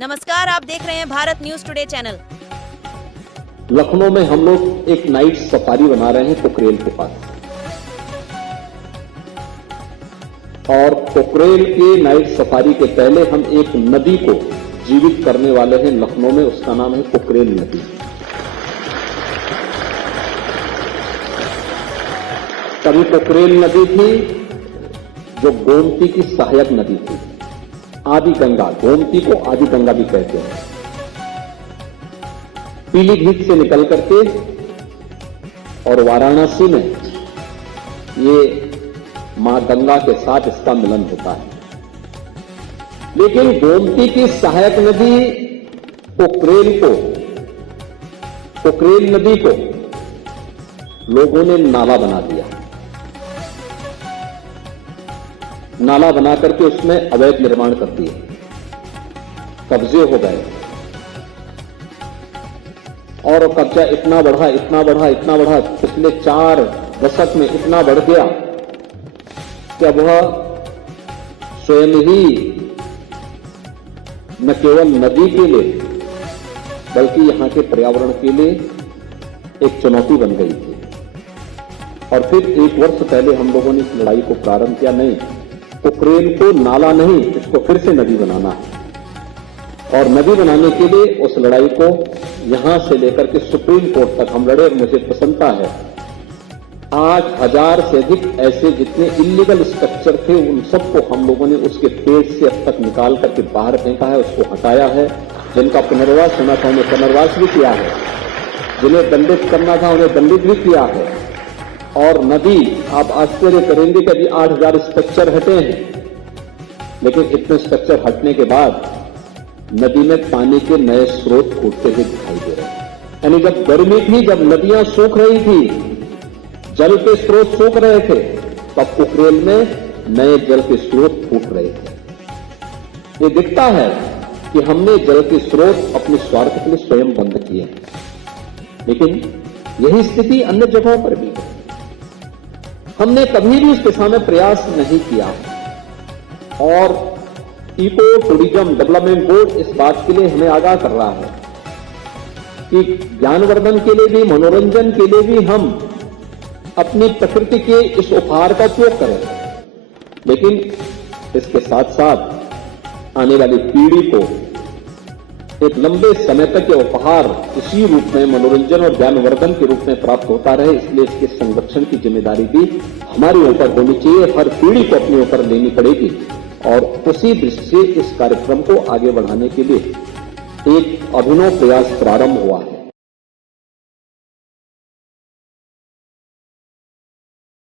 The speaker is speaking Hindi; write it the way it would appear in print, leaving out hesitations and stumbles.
नमस्कार, आप देख रहे हैं Bharat news today channel. Lucknow में हम लोग एक नाइट सफारी बना रहे हैं पोखरेल के पास, और पोखरेल के नाइट सफारी के पहले हम एक नदी को जीवित करने वाले हैं लखनऊ में। उसका नाम है पोखरेल नदी। कभी पोखरेल नदी थी जो गोमती की सहायक नदी थी, आदि गंगा। गोमती को आदि गंगा भी कहते हैं। पीलीभीत से निकल करके और वाराणसी में ये मां गंगा के साथ इसका मिलन होता है। लेकिन गोमती की सहायक नदी पोखरेल नदी को लोगों ने नाला बना दिया। नाला बना करके उसमें अवैध निर्माण कर दिए, कब्जे हो गए, और कब्जा इतना बढ़ा पिछले 4 दशक में इतना बढ़ गया कि अब वह स्वयं ही न केवल नदी के लिए बल्कि यहां के पर्यावरण के लिए एक चुनौती बन गई थी। और फिर 1 वर्ष पहले हम लोगों ने इस लड़ाई को प्रारंभ किया। नहीं, पोखरेल को नाला नहीं, इसको फिर से नदी बनाना है। और नदी बनाने के लिए उस लड़ाई को यहां से लेकर के सुप्रीम कोर्ट तक हम लड़े। और मुझे प्रसन्नता है 8000 से अधिक ऐसे जितने इल्लीगल स्ट्रक्चर थे उन सबको हम लोगों ने उसके पेट से अब तक निकाल करके बाहर फेंका है, उसको हटाया है। जिनका पुनर्वास होना था उन्हें पुनर्वास भी किया है, जिन्हें दंडित करना था उन्हें दंडित भी किया है। और नदी, आप आश्चर्य करेंगे कि अभी 8000 स्ट्रक्चर हटे हैं, लेकिन इतने स्ट्रक्चर हटने के बाद नदी में पानी के नए स्रोत फूटते हुए दिखाई दे रहे हैं। यानी जब गर्मी थी, जब नदियां सूख रही थी, जल के स्रोत सूख रहे थे, तब पोखरेल में नए जल के स्रोत फूट रहे थे। ये दिखता है कि हमने जल के स्रोत अपने स्वार्थ के लिए स्वयं बंद किए, लेकिन यही स्थिति अन्य जगहों पर भी है। हमने कभी भी इस दिशा में प्रयास नहीं किया। और इको टूरिज्म डेवलपमेंट बोर्ड इस बात के लिए हमें आगाह कर रहा है कि ज्ञानवर्धन के लिए भी, मनोरंजन के लिए भी हम अपनी प्रकृति के इस उपहार का उपयोग करें, लेकिन इसके साथ साथ आने वाली पीढ़ी को एक लंबे समय तक ये उपहार इसी रूप में, मनोरंजन और ज्ञानवर्धन के रूप में प्राप्त होता रहे। इसलिए इसके संरक्षण की जिम्मेदारी भी हमारे ऊपर होनी चाहिए, हर पीढ़ी को अपने ऊपर लेनी पड़ेगी। और उसी दृष्टि से इस कार्यक्रम को आगे बढ़ाने के लिए एक अभिनव प्रयास प्रारंभ हुआ है।